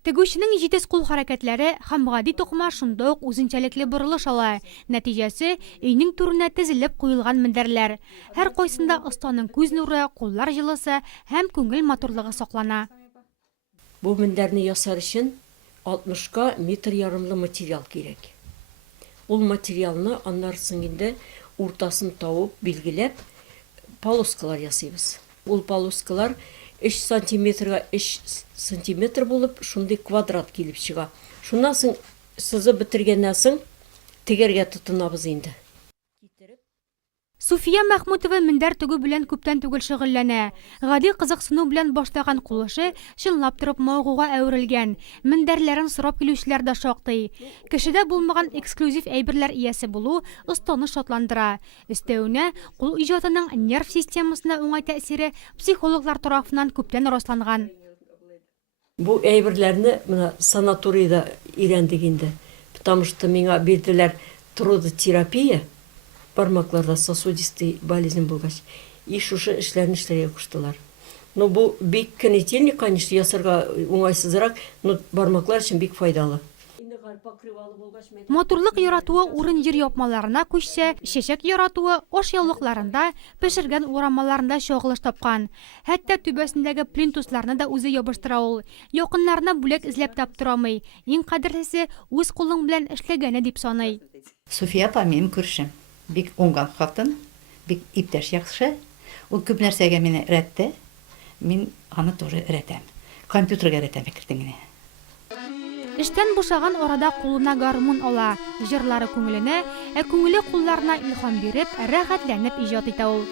Тегүченең җитез кул хәрәкәтләре һәм гади тукма шунда ук үзенчәлекле борылыш ала. Нәтиҗәсе өйнең түренә тезелеп куелган мендәрләр. Һәр кайсында останың күз нуры, куллар җылысы һәм күңел матурлыгы саклана. Бу мендәрне ясар өчен 60 метр ярымлы материал кирәк. Ул материалны аннан соң инде уртасын табып, билгеләп, полоскалар ясыйбыз. Ул полоскалар 3 сантиметрга 3 сантиметр булып, шундый квадрат килеп чыга. Шуннан соң сызып бетергәннән соң тегәргә тотынабыз инде. Суфия Мәхмүтова мендәр тегү белән күптән түгел шөгыльләнә. Гади кызыксыну белән башлаган кулышы чынлап торып мавыгуга әверелгән. Мендәрләрен сорап килүчеләр дә шактый. Кешедә булмаган эксклюзив әйберләр иясе булу останы шатландыра. Өстәвенә, кул иҗатының нерв системасына уңай тәэсире психологлар тарафыннан күптән расланган. Бу әйберләрне менә санаторийда өйрәндек инде. Потому что миңа бирделәр трудотерапия. Бармакларда сосудистый болезнь булгач, и шушы эшләрне эшләргә куштылар. Но бу бик кенетельник, конечно, ясарга уңайсызрак, но бармаклар өчен бик файдалы. Матурлык яратуы урын җир япмаларына күчсә, чәчәк яратуы ашъяулыкларында, пешергән урамаларында чагылыш тапкан. Хәтта түбәсендәге плинтусларны да үзе ябыштыра ул. Якыннарына бүләк эзләп таптырамый. Иң кадерлесе үз кулың белән эшләгәне дип саный. Суфия апа минем күршем. Бик уңган хатын, бик иптәш яхшы. Ул күп нәрсәгә мине өйрәтте. Мин аны туры өйрәтәм. Компьютерга өйрәтәм фикертеңне. Эштән бушаган арада кулына гармун ала. Җырлары күңеленә, күңеле кулларына илһам биреп, рәхәтләнеп иҗат итә ул.